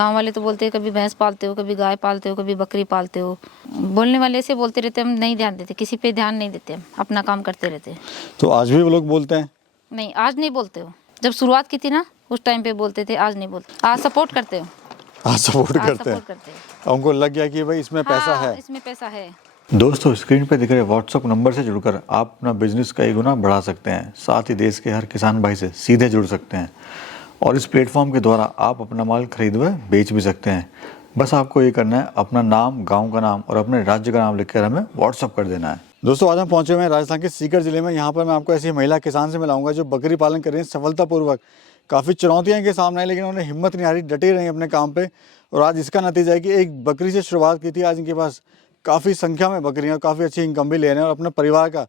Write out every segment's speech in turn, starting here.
गांव वाले तो बोलते हैं कभी भैंस पालते हो, कभी गाय पालते हो, कभी बकरी पालते हो। बोलने वाले ऐसे बोलते रहते, हम नहीं ध्यान देते, किसी पे ध्यान नहीं देते, हम अपना काम करते रहते। तो आज भी वो लोग बोलते हैं? नहीं, आज नहीं बोलते हो। जब शुरुआत की थी ना उस टाइम पे बोलते थे, आज नहीं बोलते। आज सपोर्ट करते हो। आज सपोर्ट आज करते सपोर्ट करते हैं। हैं। उनको लग गया कि भाई इसमें पैसा हाँ, है। इसमें पैसा है। दोस्तों, स्क्रीन पे दिख रहे व्हाट्सएप नंबर से जुड़कर आप अपना बिजनेस कई गुना बढ़ा सकते हैं। साथ ही देश के हर किसान भाई से सीधे जुड़ सकते हैं और इस प्लेटफॉर्म के द्वारा आप अपना माल खरीद व बेच भी सकते हैं। बस आपको ये करना है, अपना नाम, गांव का नाम और अपने राज्य का नाम लिखकर हमें व्हाट्सअप कर देना है। दोस्तों, आज हम पहुंचे हुए हैं राजस्थान के सीकर जिले में। यहाँ पर मैं आपको ऐसी महिला किसान से मिलाऊंगा जो बकरी पालन कर रही है सफलतापूर्वक। काफ़ी चुनौतियाँ इनके सामने आई, लेकिन उन्होंने हिम्मत नहीं हारी, डटे रही अपने काम पे। और आज इसका नतीजा है कि एक बकरी से शुरुआत की थी, आज इनके पास काफ़ी संख्या में बकरियाँ, काफ़ी अच्छी इनकम भी ले रहे हैं और अपने परिवार का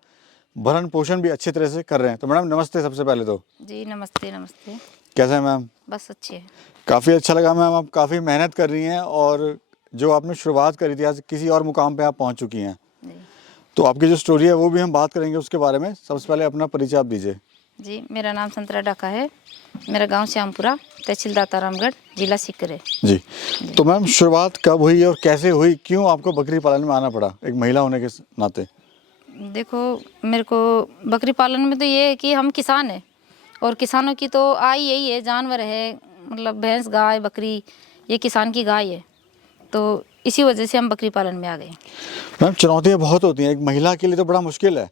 भरण पोषण भी अच्छी तरह से कर रहे हैं। तो मैडम नमस्ते। सबसे पहले तो जी नमस्ते। नमस्ते। कैसे हैं मैम? बस अच्छे है। काफ़ी अच्छा लगा मैम, आप काफ़ी मेहनत कर रही हैं और जो आपने शुरुआत करी थी आज किसी और मुकाम पे आप पहुंच चुकी हैं। जी। तो आपकी जो स्टोरी है वो भी हम बात करेंगे उसके बारे में। सबसे पहले अपना परिचय आप दीजिए। जी, मेरा नाम संतरा डाका है। मेरा गांव श्यामपुरा, तहसील दातारामगढ़, जिला सीकर है। जी। तो मैम शुरुआत कब हुई और कैसे हुई? क्यों आपको बकरी पालन में आना पड़ा एक महिला होने के नाते? देखो, मेरे को बकरी पालन में तो ये है कि हम किसान हैं और किसानों की तो आय यही है, जानवर है, मतलब भैंस, गाय, बकरी, ये किसान की गाय है। तो इसी वजह से हम बकरी पालन में आ गए। मैम चुनौतियाँ बहुत होती हैं, एक महिला के लिए तो बड़ा मुश्किल है।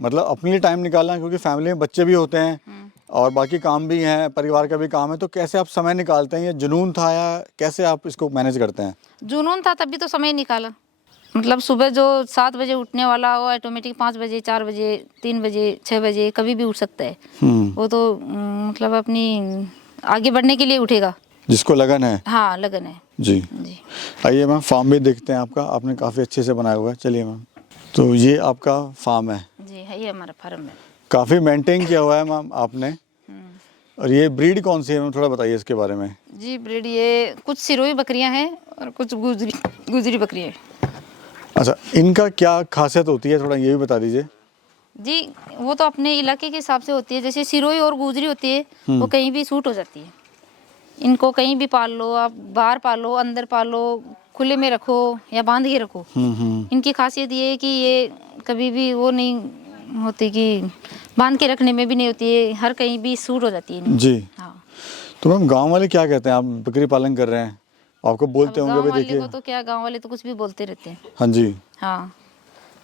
मतलब अपने लिए टाइम निकालना, क्योंकि फैमिली में बच्चे भी होते हैं और बाकी काम भी हैं, परिवार का भी काम है। तो कैसे आप समय निकालते हैं? ये जुनून था या कैसे आप इसको मैनेज करते हैं? जुनून था तभी तो समय निकाला। मतलब सुबह जो 7 बजे उठने वाला वो ऑटोमेटिक 5 बजे, 4 बजे, 3 बजे, 6 बजे कभी भी उठ सकता है। वो तो मतलब अपनी आगे बढ़ने के लिए उठेगा, जिसको लगन है। हाँ, लगन है। जी। जी। आइए मैम, फार्म भी देखते हैं आपका, आपने काफ़ी अच्छे से बनाया हुआ है। चलिए मैम। तो ये आपका फार्म है? जी है, ये हमारा फार्म है। काफ़ी मेंटेन किया हुआ है मैम आपने। और ये ब्रीड कौन सी है मैम, थोड़ा बताइए इसके बारे में। जी, ब्रीड ये कुछ सिरोही बकरियां हैं और कुछ गुजरी बकरियां हैं। अच्छा, इनका क्या खासियत होती है, थोड़ा ये भी बता दीजिए। जी, वो तो अपने इलाके के हिसाब से होती है। जैसे सिरोही और गुजरी होती है वो कहीं भी सूट हो जाती है। इनको कहीं भी पाल लो, आप बाहर पालो, अंदर पालो, खुले में रखो या बांध के रखो। इनकी खासियत ये है कि ये कभी भी वो नहीं होती कि बांध के रखने में भी नहीं होती है, हर कहीं भी सूट हो जाती है। जी। हाँ। तो मैम गांव वाले क्या कहते हैं, आप बकरी पालन कर रहे हैं? आपको बोलते अब होंगे गांव भाई वाले देखिए। को तो क्या, गांव वाले तो कुछ भी बोलते रहते हैं। हाँ जी। हाँ,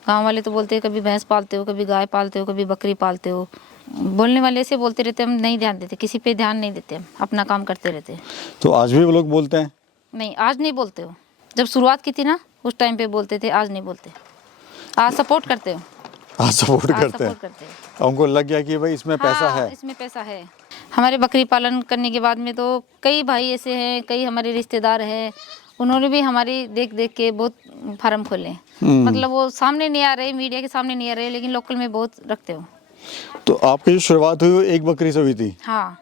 गांव वाले तो बोलते हैं कभी भैंस पालते हो, कभी गाय पालते हो, कभी बकरी पालते हो। बोलने वाले ऐसे बोलते रहते, हम नहीं ध्यान देते, किसी पे ध्यान नहीं देते, हम अपना काम करते रहते हैं। तो आज भी वो लोग बोलते हैं? नहीं, आज नहीं बोलते हो। जब शुरुआत की थी ना उस टाइम पे बोलते थे, आज नहीं बोलते। आज सपोर्ट करते हो। आज सपोर्ट आज करते सपोर्ट हैं। करते हैं। उनको लग गया कि भाई इसमें पैसा हाँ, है। इसमें पैसा है। हमारे बकरी पालन करने के बाद में तो कई भाई ऐसे हैं, कई हमारे रिश्तेदार हैं, उन्होंने भी हमारी देख देख के बहुत फार्म खोले। मतलब वो सामने नहीं आ रहे, मीडिया के सामने नहीं आ रहे, लेकिन लोकल में बहुत रखते हो। तो आपकी जो शुरुआत हुई वो एक बकरी से हुई थी? हाँ।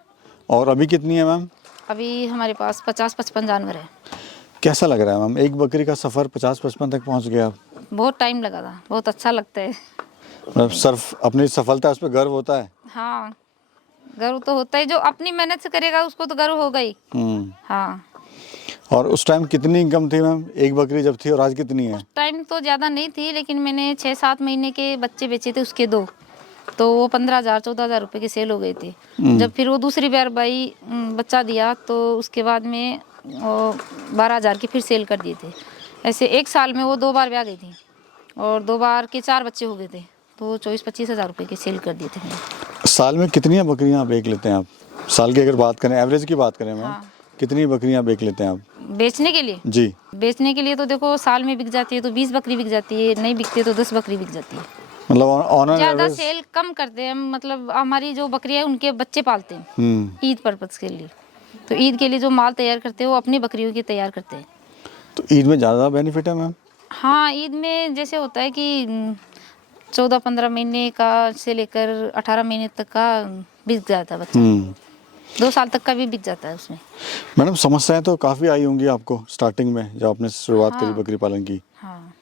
और अभी कितनी है मैम? अभी हमारे पास 50-55 जानवर है। कैसा लग रहा है मैम, एक बकरी का सफ़र 50-55 तक पहुंच गया आप? बहुत टाइम लगा था, बहुत अच्छा लगता है। मतलब सिर्फ अपनी सफलता, उस पर गर्व होता है? हाँ, गर्व तो होता है, जो अपनी मेहनत से करेगा उसको तो गर्व होगा ही। हाँ। और उस टाइम कितनी इनकम थी मैम, एक बकरी जब थी, और आज कितनी है? उस टाइम तो ज़्यादा नहीं थी, लेकिन मैंने 6-7 महीने के बच्चे बेचे थे उसके 2, तो वो 15,000-14,000 रुपये की सेल हो गई थी। जब फिर वो दूसरी बार भाई बच्चा दिया तो उसके बाद में वो 12,000 की फिर सेल कर दिए थे। ऐसे एक साल में वो 2 बार ब्याह गई थी और 2 बार के 4 बच्चे हो गए थे, तो 24-25 हज़ार रुपये की सेल कर दिए थे मैंने। साल में कितनी बकरियां बेच लेते हैं आप? साल की अगर बात करें, एवरेज की बात करें मैम, हाँ। कितनी बकरियां बेच लेते हैं आप? बेचने के लिए? जी। बेचने के लिए तो देखो, साल में बिक जाती है तो 20 बकरी बिक जाती है, नहीं बिकती है तो 10 बकरी बिक जाती है। मतलब ऑन एन ज़्यादा एवरेज? सेल कम करते हैं हम, मतलब हमारी जो बकरियां है उनके बच्चे पालते हैं ईद पर्पज़ के लिए। तो ईद के लिए जो माल तैयार करते हैं वो अपनी बकरियों की तैयार करते हैं। तो ईद में ज़्यादा बेनिफिट है मैम? हाँ, ईद में जैसे होता है कि 14-15 महीने का से लेकर 18 महीने तक का बिक जाता है बच्चा। 2 साल तक का भी बिक जाता है उसमें। मैडम समस्याएं तो काफ़ी आई होंगी आपको स्टार्टिंग में जब आपने शुरुआत करी हाँ। बकरी पालन की? हाँ,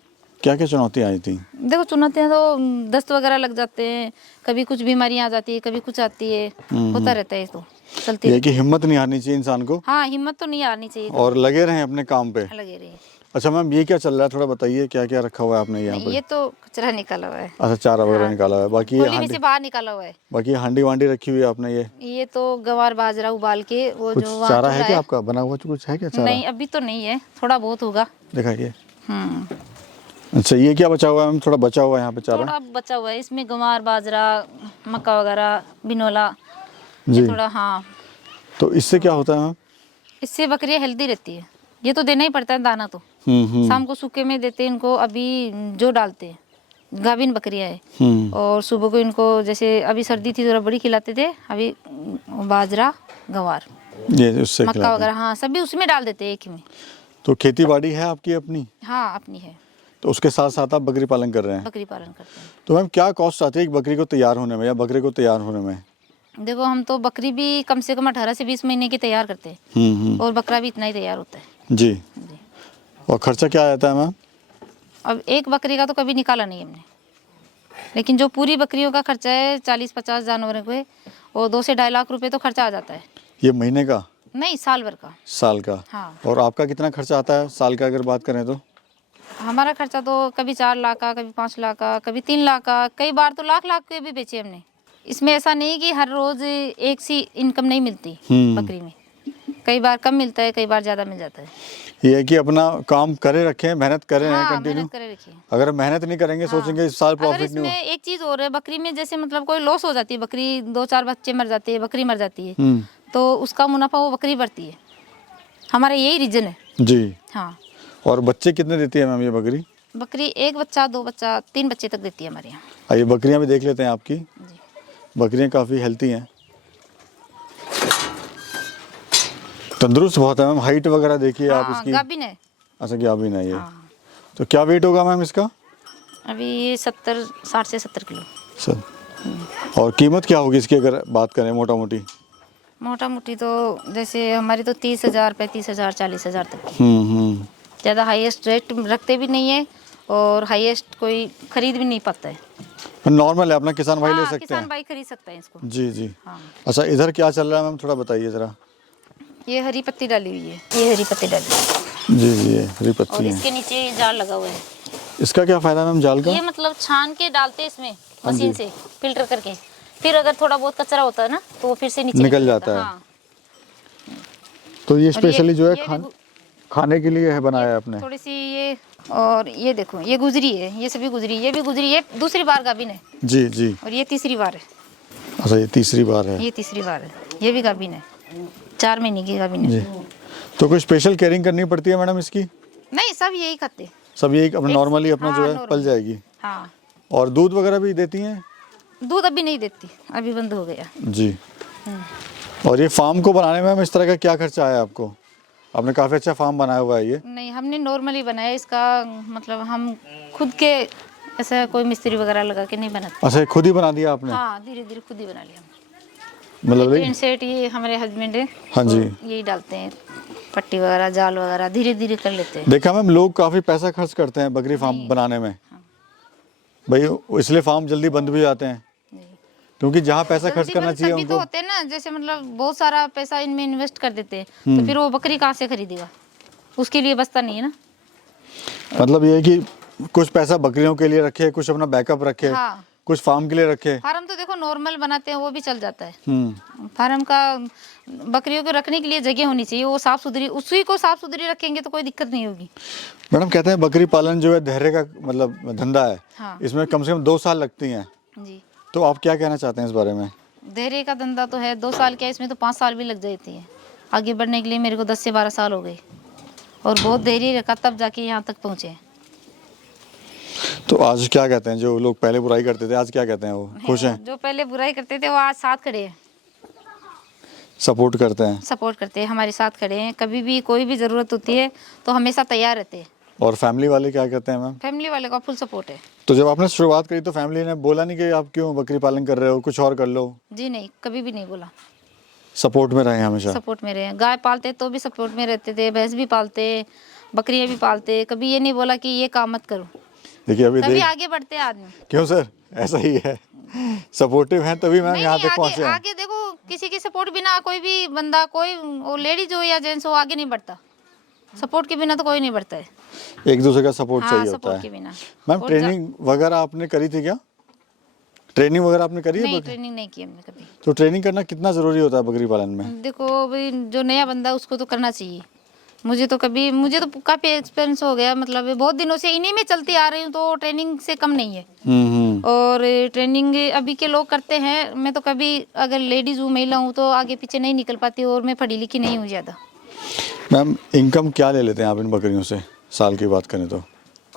क्या क्या चुनौतियाँ आई थी? देखो चुनौतियाँ तो दस्त वगैरह लग जाते हैं, कभी कुछ बीमारियाँ आ जाती है, कभी कुछ आती है, होता रहता है ये तो। चलती ये कि हिम्मत नहीं हारनी चाहिए इंसान को हाँ, हिम्मत तो नहीं हारनी चाहिए, और लगे रहें अपने काम पे। लगे रहिए। अच्छा मैम, ये क्या चल रहा है, थोड़ा बताइए, क्या क्या रखा हुआ है आपने यहाँ नहीं, पे? ये तो कचरा निकाला हुआ है। अच्छा, चारा वगैरह हाँ, निकाला हुआ है, बाकी ये खोली में हांडी, से बाहर निकाला हुआ है। बाकी हांडी वांडी रखी हुई है आपने। ये तो गवार बाजरा उबाल के वो कुछ जो वहाँ चारा है चूल्हा क्या आपका बना हुआ, कुछ है क्या चारा? नहीं, अभी तो नहीं है, थोड़ा बहुत होगा। दिखाइए। हम्म, अच्छा, ये क्या बचा हुआ है मैम? थोड़ा बचा हुआ है यहाँ पे चारा? थोड़ा बचा हुआ है, इसमें गवार बाजरा, मक्का वगैरह, बिनोला, जी। ये थोड़ा। हाँ, तो इससे क्या होता है मैम? इससे बकरियाँ हेल्दी रहती है। ये तो देना ही पड़ता है दाना तो। हम्म। शाम को सूखे में देते हैं इनको, अभी जो डालते हैं, गाभिन बकरियाँ है। हम्म। और सुबह को इनको, जैसे अभी सर्दी थी, थोड़ा बड़ी खिलाते थे, अभी बाजरा, गवार, ये उससे मक्का खिलाते हैं। वगैरह, हाँ, सभी उसमें डाल देते हैं एक ही में। तो खेती बाड़ी है आपकी अपनी? हाँ, अपनी है, तो उसके साथ साथ आप बकरी पालन कर रहे हैं? बकरी पालन करते हैं। तो मैम क्या कॉस्ट आती है एक बकरी को तैयार होने में या बकरे को तैयार होने में? देखो, हम तो बकरी भी कम से कम 18 से 20 महीने की तैयार करते हैं, और बकरा भी इतना ही तैयार होता है। जी। जी। और खर्चा क्या आता है मैम? अब एक बकरी का तो कभी निकाला नहीं हमने, लेकिन जो पूरी बकरियों का खर्चा है 40-50 जानवरों पे, और 2 से 2.5 लाख रुपए तो खर्चा आ जाता है। ये महीने का? नहीं, साल भर का। साल का? हाँ। और आपका कितना खर्चा आता है साल का अगर बात करें तो? हमारा खर्चा तो कभी 4 लाख का, कभी 5 लाख का, कभी 3 लाख का, कई बार तो लाख लाख के भी बेचे हमने। इसमें ऐसा नहीं कि हर रोज एक सी इनकम नहीं मिलती बकरी में, कई बार कम मिलता है, कई बार ज़्यादा मिल जाता है। ये है कि अपना काम करे रखें, मेहनत करे हैं हाँ, कंटिन्यू। मेहनत करे रखिए। अगर मेहनत नहीं करेंगे, सोचेंगे इस साल अगर प्रॉफिट नहीं इसमें एक चीज़ और है, बकरी में जैसे मतलब कोई लॉस हो जाती है, बकरी 2-4 बच्चे मर जाते हैं, बकरी मर जाती है, हुआ। तो उसका मुनाफा वो बकरी बढ़ती है। हमारा यही रीजन है। जी। हाँ, और बच्चे कितने देती है मैम ये बकरी? बकरी 1 बच्चा, 2 बच्चा, 3 बच्चे तक देती है हमारे यहाँ। आइए बकरियां भी देख लेते हैं आपकी। जी। बकरियां काफ़ी हेल्थी हैं, तंदुरुस्त बहुत है मैम। हाइट वगैरह देखिए आप हाँ, इसकी। गाभिन है। अच्छा, क्या अभी नहीं है? हाँ, तो क्या वेट होगा मैम इसका? अभी ये 60 से 70 किलो। सर, और कीमत क्या होगी इसकी अगर बात करें मोटा मोटी? मोटा मोटी तो जैसे हमारी तो 30,000, 35,000, 40,000 तक की। हम्म। ज़्यादा हाईएस्ट रेट रखते भी नहीं है, और हाईएस्ट कोई खरीद भी नहीं पाता है। नॉर्मल है, अपना किसान भाई ले हाँ, सकते किसान हैं। भाई खरीद सकता है इसको। जी जी। हाँ, अच्छा, इधर क्या चल रहा है मैम, थोड़ा बताइए ज़रा। ये हरी पत्ती डाली हुई है, ये हरी पत्ती डाली हुई है। जी जी, ये हरी और पत्ती है। इसके नीचे ये जाल लगा हुआ है। इसका क्या फ़ायदा मैम जाल का? ये मतलब छान के डालते हैं इसमें मशीन से, फिल्टर करके, फिर अगर थोड़ा बहुत कचरा होता है ना, तो वो फिर से नीचे निकल जाता है। हाँ। तो ये और स्पेशली जो है ये भी खाने के लिए है बनाया है आपने? थोड़ी सी ये, और ये देखो, ये गुजरी है, ये सभी गुजरी, ये भी गुजरी है, दूसरी बार गाभिन है। जी जी। और ये तीसरी बार है। अच्छा, ये तीसरी बार है? ये तीसरी बार है, ये भी गाभिन है, 4 महीने की गाभिन जी। है। तो कोई स्पेशल केयरिंग करनी पड़ती है मैडम इसकी? नहीं, सब यही खाते। सब ये अपना नॉर्मली अपना हाँ, जो है normal। पल जाएगी? हाँ, और दूध वगैरह भी देती हैं? दूध अभी नहीं देती, अभी बंद हो गया। जी। और ये फार्म को बनाने में इस तरह का क्या खर्चा आया आपको? आपने काफ़ी अच्छा फार्म बनाया हुआ है ये। नहीं, हमने नॉर्मली बनाया इसका, मतलब हम खुद के, ऐसा कोई मिस्त्री वगैरह लगा के नहीं बनाते। अच्छा, ये खुद ही बना दिया आपने? हाँ, धीरे धीरे खुद ही बना लिया। मतलब टेंट सेट ये हमारे हस्बैंड है, हाँ जी। तो यही डालते हैं, पट्टी वगैरह, जाल वगैरह धीरे धीरे कर लेते हैं। देखा मैम, लोग काफ़ी पैसा खर्च करते हैं बकरी फार्म बनाने में। भाई इसलिए फार्म जल्दी बंद भी जाते हैं, नहीं। क्योंकि जहाँ पैसा खर्च जल्दी करना बंद चाहिए तभी तो उनको। होते हैं ना, जैसे मतलब बहुत सारा पैसा इनमें इन्वेस्ट कर देते हैं, तो फिर वो बकरी कहाँ से खरीदेगा, उसके लिए बचता नहीं है ना। मतलब ये है कि कुछ पैसा बकरियों के लिए रखे, कुछ अपना बैकअप रखे, हाँ, कुछ फार्म के लिए रखे। फार्म तो देखो नॉर्मल बनाते हैं, वो भी चल जाता है। हम्म। फार्म का बकरियों को रखने के लिए जगह होनी चाहिए, वो साफ सुथरी, उसी को साफ सुथरी रखेंगे तो कोई दिक्कत नहीं होगी। मैडम कहते हैं बकरी पालन जो है धैर्य का मतलब धंधा है। हाँ। इसमें कम से कम 2 साल लगती हैं। जी, तो आप क्या कहना चाहते हैं इस बारे में? धैर्य का धंधा तो है, 2 साल क्या, इसमें तो 5 साल भी लग जाती है। आगे बढ़ने के लिए मेरे को 10 से 12 साल हो गए, और बहुत धैर्य रखा तब जाके यहाँ तक पहुँचे। तो आज क्या कहते हैं, जो लोग पहले बुराई करते थे आज क्या कहते हैं, वो खुश हैं, जो पहले बुराई करते थे वो आज साथ खड़े हैं, सपोर्ट करते हैं? सपोर्ट करते हैं, हमारे साथ खड़े हैं। कभी भी कोई भी ज़रूरत होती है तो हमेशा तैयार रहते हैं। और फैमिली वाले क्या कहते हैं मैम? फैमिली वाले का फुल सपोर्ट है। तो जब आपने शुरुआत करी तो फैमिली ने बोला नहीं कि आप क्यों बकरी पालन कर रहे हो, कुछ और कर लो? जी नहीं, कभी भी नहीं बोला, सपोर्ट में रहे हमेशा? सपोर्ट में रहे। गाय पालते तो भी सपोर्ट में रहते थे, भैंस भी पालते, बकरियां भी पालते, कभी ये नहीं बोला कि ये काम मत करो। देखिए अभी तभी देख, आगे बढ़ते हैं आदमी। क्यों सर, ऐसा ही है, सपोर्टिव हैं तभी मैम नहीं यहाँ नहीं, तक पहुँचे हैं। आगे देखो किसी की सपोर्ट बिना कोई भी बंदा, कोई वो लेडीज हो या जेंट्स हो, आगे नहीं बढ़ता। सपोर्ट के बिना तो कोई नहीं बढ़ता है। एक दूसरे का सपोर्ट हाँ, चाहिए होता सपोर्ट है। के बिना। मैम और ट्रेनिंग वगैरह आपने करी थी क्या? ट्रेनिंग वगैरह आपने करी है नहीं, बकरी? ट्रेनिंग नहीं की हमने कभी। तो ट्रेनिंग करना कितना ज़रूरी होता है बकरी पालन में? देखो भाई, जो नया बंदा है उसको तो करना चाहिए। मुझे तो काफ़ी एक्सपीरियंस हो गया, मतलब बहुत दिनों से इन्हीं में चलती आ रही हूँ, तो ट्रेनिंग से कम नहीं है। और ट्रेनिंग अभी के लोग करते हैं, मैं तो कभी, अगर लेडीज़ हूँ, महिला हूँ, तो आगे पीछे नहीं निकल पाती, और मैं पढ़ी लिखी नहीं हूँ ज़्यादा। मैम इनकम क्या ले लेते हैं आप इन बकरियों से, साल की बात करें तो?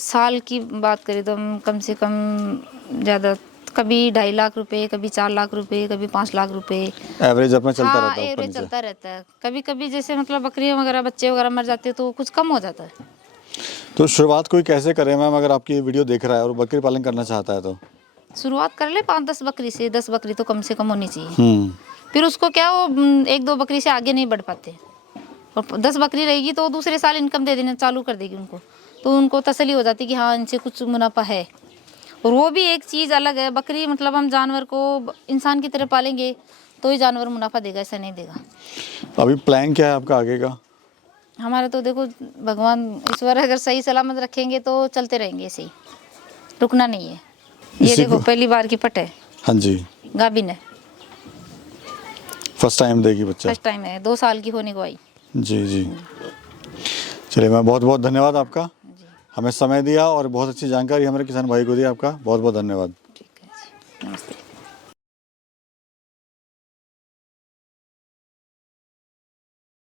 साल की बात करें तो हम कम से कम ज़्यादा, कभी 2.5 लाख रुपए, कभी 4 लाख रुपए, कभी 5 लाख रुपए। एवरेज अपना चलता हाँ, रहता है ऊपर एवरेज नीचे? चलता रहता है। कभी कभी जैसे मतलब बकरियां वगैरह, बच्चे वगैरह मर जाते हैं, तो कुछ कम हो जाता है। तो शुरुआत कोई कैसे करे मैम, अगर आपकी ये वीडियो देख रहा है और बकरी पालन करना चाहता है तो? शुरुआत कर ले 5-10 बकरी से, 10 बकरी तो कम से कम होनी चाहिए। फिर उसको क्या, वो 1-2 बकरी से आगे नहीं बढ़ पाते, और 10 बकरी रहेगी तो दूसरे साल इनकम दे देना चालू कर देगी उनको, तो उनको तसल्ली हो जाती है कि हाँ, इनसे कुछ मुनाफा है। और वो भी एक चीज़ अलग है, बकरी मतलब हम जानवर को इंसान की तरह पालेंगे तो ही जानवर मुनाफा देगा, ऐसा नहीं देगा। अभी प्लान क्या है आपका आगे का? हमारा तो देखो, भगवान ईश्वर अगर सही सलामत रखेंगे तो चलते रहेंगे ऐसे ही, रुकना नहीं है। ये इसी देखो को- पहली बार की पट है, हाँ जी, गाभिन है, फर्स्ट टाइम देगी बच्चा? फर्स्ट टाइम है, 2 साल की होने को आई। जी जी। चलिए मैम, बहुत बहुत धन्यवाद आपका, जी, हमें समय दिया और बहुत अच्छी जानकारी हमारे किसान भाई को दी। आपका बहुत बहुत धन्यवाद। ठीक है जी, नमस्ते।